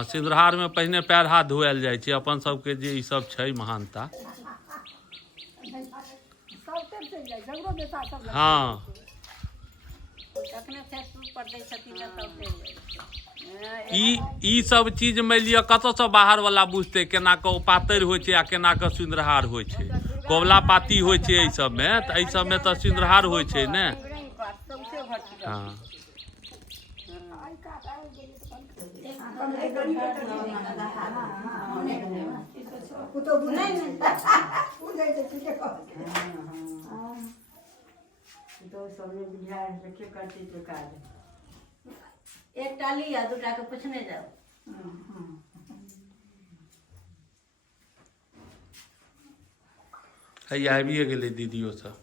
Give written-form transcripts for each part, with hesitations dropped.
हाँ सिंदूरहार में पहिने पैर हाथ धोएल जाइ छै अपन सबके जे ई सब छै महानता। हाँ ई सब चीज मानि लिअ कतऽसँ बाहर वाला बुझतै केना कऽ ओ पातरि होइ छै आ केना कऽ सिंदूरहार होइ छै। कबला पाती होइ छै एहि सबमे तऽ एहि सबमे तऽ सिंदूरहार होइ छै ने। हाँ एक टाली या दूटा के पूछने जाओ। है आबिए गेलै दीदियो सब।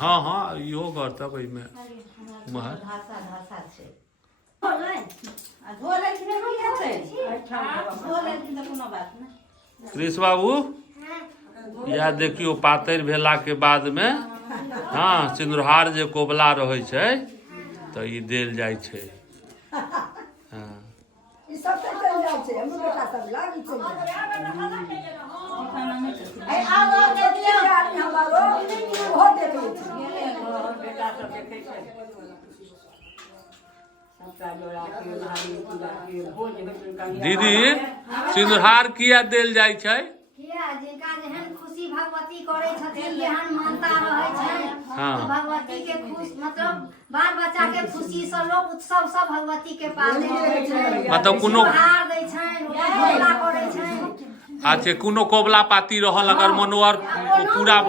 हाँ हाँ इहो घर तक एहिमे महल। कृष्ण बाबू यह देखियो पातरि भेला के बाद में हाँ सिंदूरहार जे कोबला रहे छै तो ई देल जाइ छै। हाँ ई सब चल जाइ छै हमर बेटा सब लागी चल ए आओ दे दियो हमारो ओहो देख लै छै बेटा सब देखै छै। दीदी सिंदूरहार किया देल जाइ छै? किया जिनका जेहन खुशी भगवती करे छथिन जेहन मानता रहे छै हाँ भगवती के खुश मतलब बाल बच्चा के खुशी से लोग उत्सव सब भगवती के पास दे छै मतलब कोनो हार दे छै कोबला करे छै। अच्छा कोनो कोबला पाती रहल अगर मनोहर पूरा भ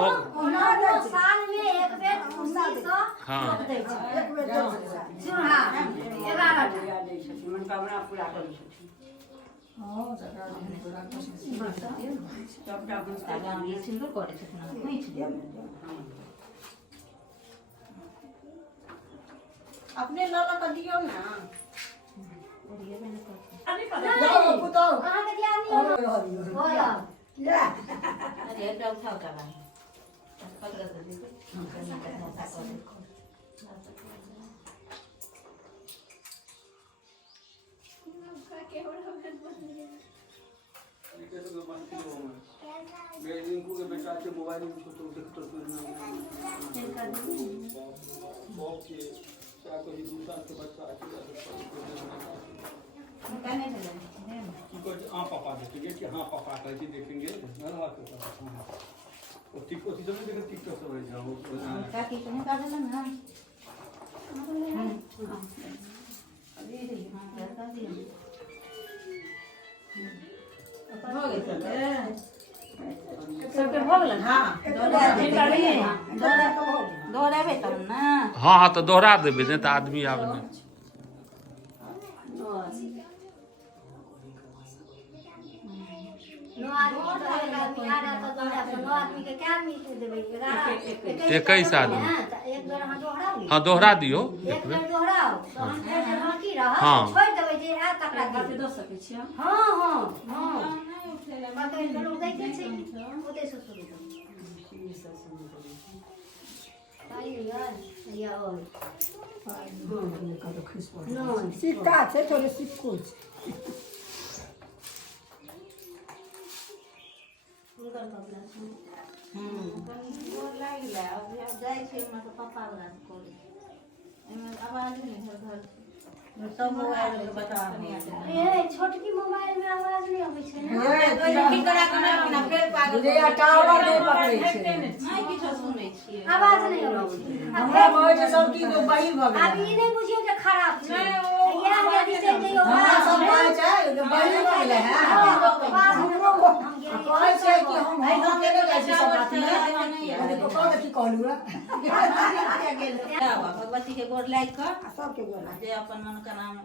साल में एक बेर खुशी से हाँ दे छै एक बेर सिंदूरहार 11 मनोकामना पूरा करै छथिन। हां जकरा पूरा खुशी सबटा बुझता ये सिंदूर करे छथिन खोइछ दे अपने लला का दियो ना जाओ पुतो अहाँ के दिया नहीं हो या अरे एकटा उठाओ का बा पकड़ दे दे मैं इनको के बेटा के मोबाइल में तो देखतो तो ना बहुत के क्या कोई दूसरा के बच्चा आके कहने चले कुछ हां पापा देखेंगे कि हां पापा कह के देखेंगे हां तो टिकटॉक से देख टिकटॉक से जाओ का की कहने का देना ना अभी हां करता दिए सबके हो गेल हां दोहराबे तब ना। हाँ हाँ तो दोहरा देबे नहीं तो आदमी आबे नहीं। नो आदमी तो बिहार तो दोहरा तो नो आदमी के क्या मीट देबे 21 आदमी एक बेर अहाँ दोहराओ हाँ दोहरा दियो एक बेर दोहराओ तहन फेर जे बाकी रहत हाँ। छोड़ देबै जे आ तकरा बाते दो सके छियै। हां हां हां बाकी के लोग दैते छै ओते से शुरू आई यार या और सिक्का छै थोड़े सिक्को छै हुनकर कपड़ा छै वो लागला अब जाय छै मतलब पापा वाला कोल एमे आवाज नहीं घर सब मोबाइल में बता नहीं आते ए छोटकी मोबाइल में आवाज नहीं आबै छै ना की करा के ना फेर पागल जे टावर नहीं पकड़े छै नहीं किछो सुनै छियै आवाज नहीं आबै छै हमरा कहै छै सब की बही भ अब गेल ई नहीं बुझियो जे खराब छै या यदि से जइयो हमरा सब कहै छै जे बही भ गेलै है हमरो कहै छै कि हम के ले जाइ छी सब बात में अरे को कहै की कहलु रे भगवती के गोर लाग के सब के बोला जे अपन मन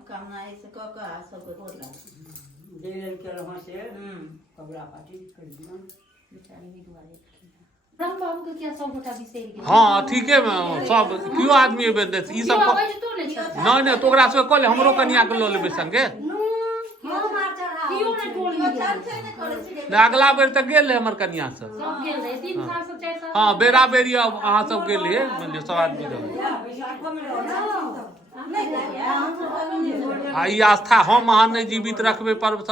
कामना ऐसे क के सबके गोर लाग जे लेल के रहा से कबरा पार्टी कर दिया बेचारी विधवा एक राम बाबू के क्या सब गोटा बिसरि गेल हाँ ठीके में सब क्यों आदमी एबे दे ई सब नहीं नहीं तो ओकरा से कह ले हमरो कनिया के लो लेबे संगे क्यों मार चढ़ा क्यों ना टोल में नहीं अगला बेर तो गेल हमर कन्या सब सब गेल रहे 3 साल से 4 साल हाँ बेरा बेरी अब अहाँ सब गेल रहिए मान लियो सब आदमी रहे आ ई आस्था हम अहाँ नहीं जीवित रखबे पर्व सब